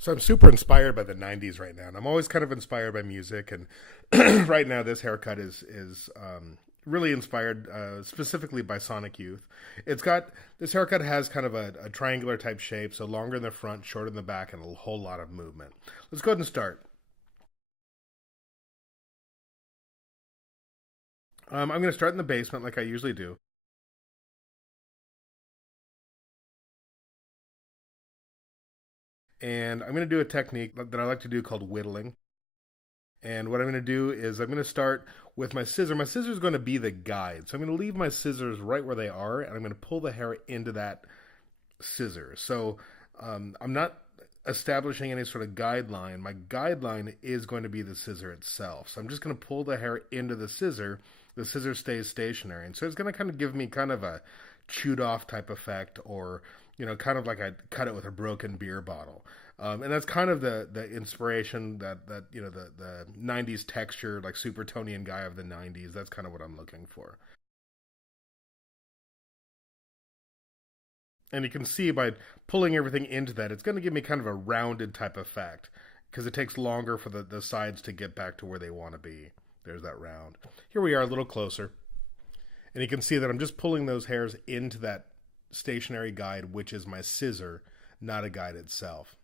So I'm super inspired by the '90s right now, and I'm always kind of inspired by music. And right now, this haircut is really inspired specifically by Sonic Youth. It's got this haircut has kind of a triangular type shape, so longer in the front, shorter in the back, and a whole lot of movement. Let's go ahead and start. I'm going to start in the basement like I usually do, and I'm going to do a technique that I like to do called whittling. And what I'm going to do is I'm going to start with my scissor. My scissor is going to be the guide. So I'm going to leave my scissors right where they are, and I'm going to pull the hair into that scissor. So I'm not establishing any sort of guideline. My guideline is going to be the scissor itself. So I'm just going to pull the hair into the scissor. The scissor stays stationary. And so it's going to kind of give me kind of a chewed off type effect, or kind of like I cut it with a broken beer bottle. And that's kind of the inspiration that the '90s texture, like Supertonian guy of the '90s. That's kind of what I'm looking for. And you can see by pulling everything into that, it's going to give me kind of a rounded type effect because it takes longer for the sides to get back to where they want to be. There's that round. Here we are a little closer. And you can see that I'm just pulling those hairs into that stationary guide, which is my scissor, not a guide itself.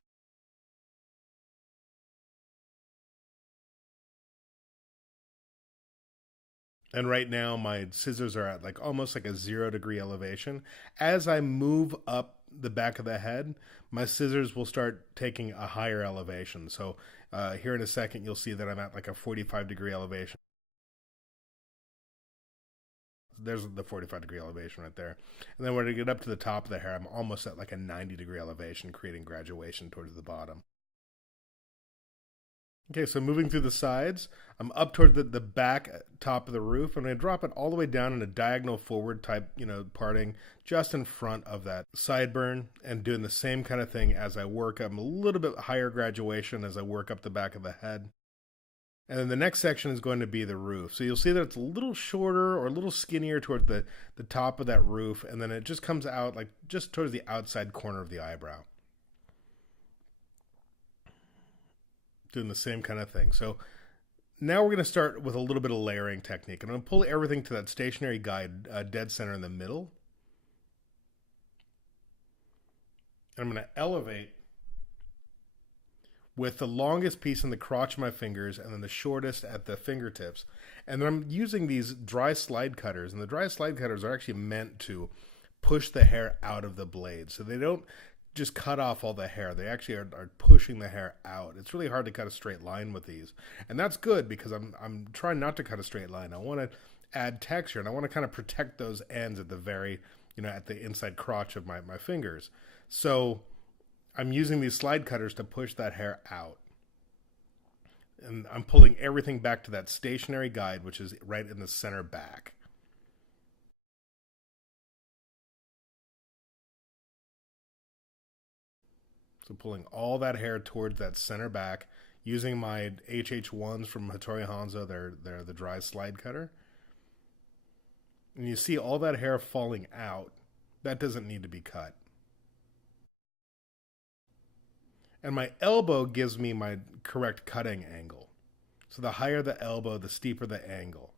And right now my scissors are at like almost like a 0 degree elevation. As I move up the back of the head, my scissors will start taking a higher elevation. So here in a second, you'll see that I'm at like a 45-degree elevation. There's the 45-degree elevation right there. And then when I get up to the top of the hair, I'm almost at like a 90-degree elevation, creating graduation towards the bottom. Okay, so moving through the sides, I'm up toward the back top of the roof. I'm going to drop it all the way down in a diagonal forward type, parting just in front of that sideburn, and doing the same kind of thing as I work up a little bit higher graduation as I work up the back of the head. And then the next section is going to be the roof. So you'll see that it's a little shorter or a little skinnier toward the top of that roof, and then it just comes out like just towards the outside corner of the eyebrow. Doing the same kind of thing. So now we're going to start with a little bit of layering technique. I'm going to pull everything to that stationary guide dead center in the middle. And I'm going to elevate with the longest piece in the crotch of my fingers and then the shortest at the fingertips. And then I'm using these dry slide cutters. And the dry slide cutters are actually meant to push the hair out of the blade. So they don't just cut off all the hair. They actually are pushing the hair out. It's really hard to cut a straight line with these. And that's good because I'm trying not to cut a straight line. I want to add texture, and I want to kind of protect those ends at the very, at the inside crotch of my fingers. So I'm using these slide cutters to push that hair out. And I'm pulling everything back to that stationary guide, which is right in the center back. So pulling all that hair towards that center back, using my HH1s from Hattori Hanzo. They're the dry slide cutter. And you see all that hair falling out. That doesn't need to be cut. And my elbow gives me my correct cutting angle. So the higher the elbow, the steeper the angle.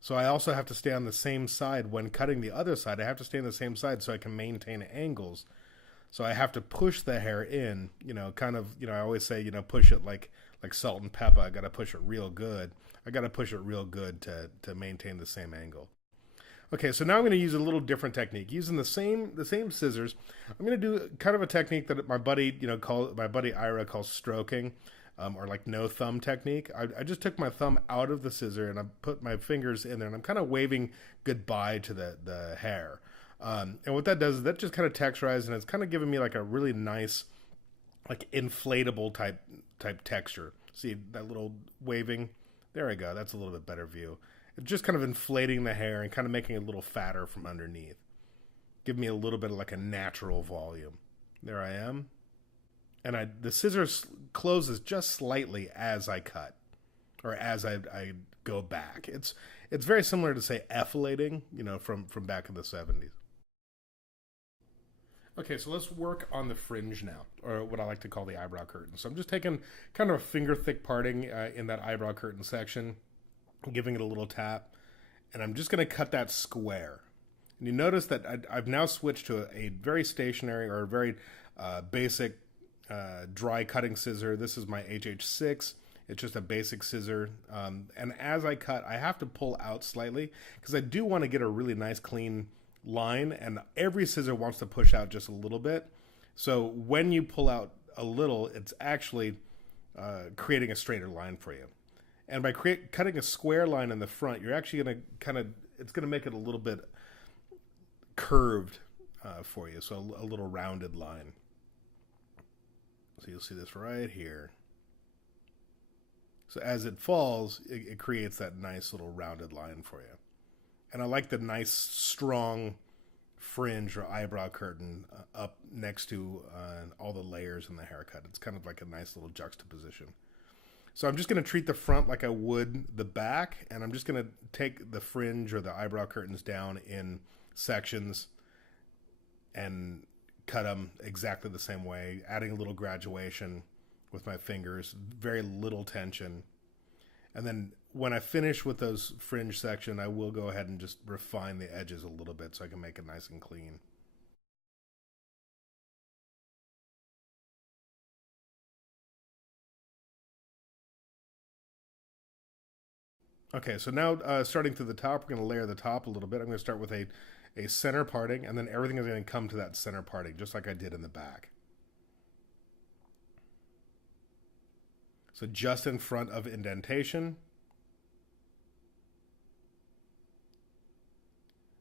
So I also have to stay on the same side when cutting the other side. I have to stay on the same side so I can maintain angles. So I have to push the hair in, kind of, I always say, push it like salt and pepper. I got to push it real good. I got to push it real good to maintain the same angle. Okay, so now I'm going to use a little different technique. Using the same scissors, I'm going to do kind of a technique that my buddy Ira calls stroking, or like no thumb technique. I just took my thumb out of the scissor and I put my fingers in there, and I'm kind of waving goodbye to the hair. And what that does is that just kind of texturizes, and it's kind of giving me like a really nice, like inflatable type texture. See that little waving? There we go. That's a little bit better view. It's just kind of inflating the hair and kind of making it a little fatter from underneath. Give me a little bit of like a natural volume. There I am. And the scissors closes just slightly as I cut, or as I go back. It's very similar to say effilating, from back in the '70s. Okay, so let's work on the fringe now, or what I like to call the eyebrow curtain. So I'm just taking kind of a finger thick parting in that eyebrow curtain section, giving it a little tap, and I'm just going to cut that square. And you notice that I've now switched to a very stationary or a very basic dry cutting scissor. This is my HH6. It's just a basic scissor. And as I cut, I have to pull out slightly because I do want to get a really nice clean line, and every scissor wants to push out just a little bit. So when you pull out a little, it's actually creating a straighter line for you. And by cutting a square line in the front, you're actually going to it's going to make it a little bit curved for you, so a little rounded line. So you'll see this right here. So as it falls, it creates that nice little rounded line for you. And I like the nice, strong fringe or eyebrow curtain up next to all the layers in the haircut. It's kind of like a nice little juxtaposition. So I'm just going to treat the front like I would the back, and I'm just going to take the fringe or the eyebrow curtains down in sections and cut them exactly the same way, adding a little graduation with my fingers, very little tension. And then when I finish with those fringe section, I will go ahead and just refine the edges a little bit so I can make it nice and clean. Okay, so now starting to the top, we're going to layer the top a little bit. I'm going to start with a center parting, and then everything is going to come to that center parting, just like I did in the back. So just in front of indentation,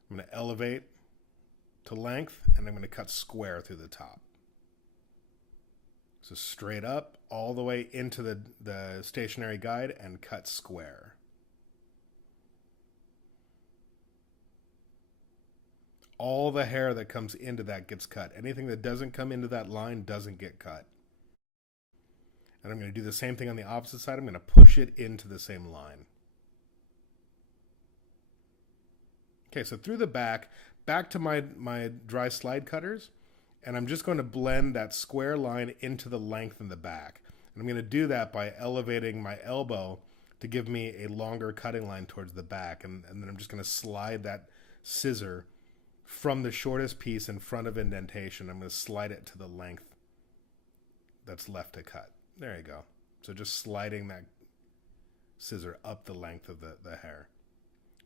I'm going to elevate to length, and I'm going to cut square through the top. So straight up, all the way into the stationary guide, and cut square. All the hair that comes into that gets cut. Anything that doesn't come into that line doesn't get cut. And I'm going to do the same thing on the opposite side. I'm going to push it into the same line. Okay, so through the back to my dry slide cutters, and I'm just going to blend that square line into the length in the back. And I'm going to do that by elevating my elbow to give me a longer cutting line towards the back. And then I'm just going to slide that scissor from the shortest piece in front of indentation. I'm going to slide it to the length that's left to cut. There you go. So just sliding that scissor up the length of the hair,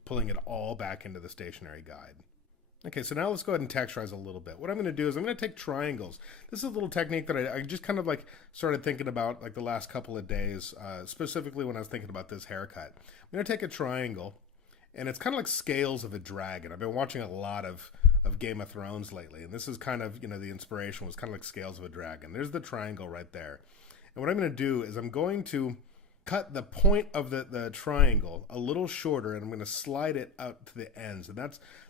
pulling it all back into the stationary guide. Okay, so now let's go ahead and texturize a little bit. What I'm going to do is I'm going to take triangles. This is a little technique that I just kind of like started thinking about like the last couple of days, specifically when I was thinking about this haircut. I'm going to take a triangle, and it's kind of like scales of a dragon. I've been watching a lot of Game of Thrones lately, and this is kind of, the inspiration was kind of like scales of a dragon. There's the triangle right there. And what I'm going to do is I'm going to cut the point of the triangle a little shorter, and I'm going to slide it out to the ends. And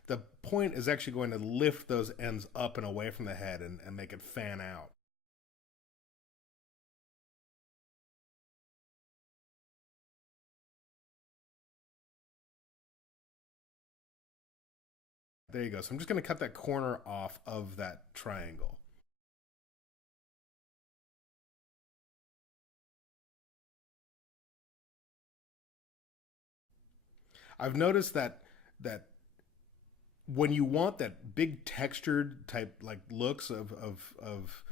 the point is actually going to lift those ends up and away from the head and make it fan out. There you go. So I'm just going to cut that corner off of that triangle. I've noticed that when you want that big textured type like looks of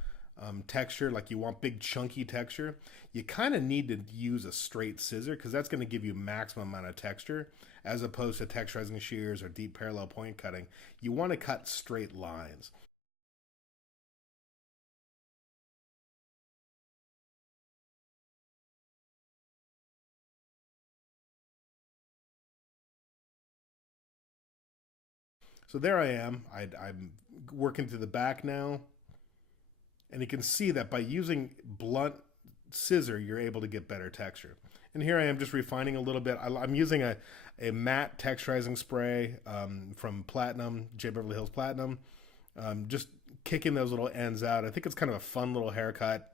texture, like you want big chunky texture, you kind of need to use a straight scissor because that's going to give you maximum amount of texture, as opposed to texturizing shears or deep parallel point cutting. You want to cut straight lines. So there I am. I'm working to the back now. And you can see that by using blunt scissor, you're able to get better texture. And here I am just refining a little bit. I'm using a matte texturizing spray from Platinum, J. Beverly Hills Platinum. Just kicking those little ends out. I think it's kind of a fun little haircut.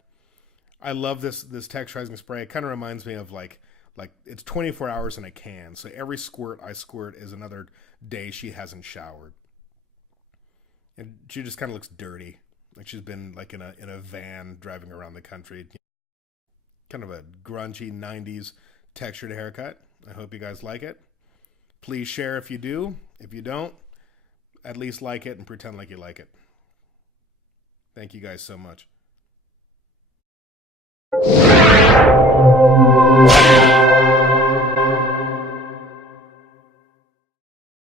I love this texturizing spray. It kind of reminds me of like it's 24 hours in a can. So every squirt I squirt is another day she hasn't showered. And she just kind of looks dirty. Like she's been like in a van driving around the country. Kind of a grungy 90s textured haircut. I hope you guys like it. Please share if you do. If you don't, at least like it and pretend like you like it. Thank you guys so much.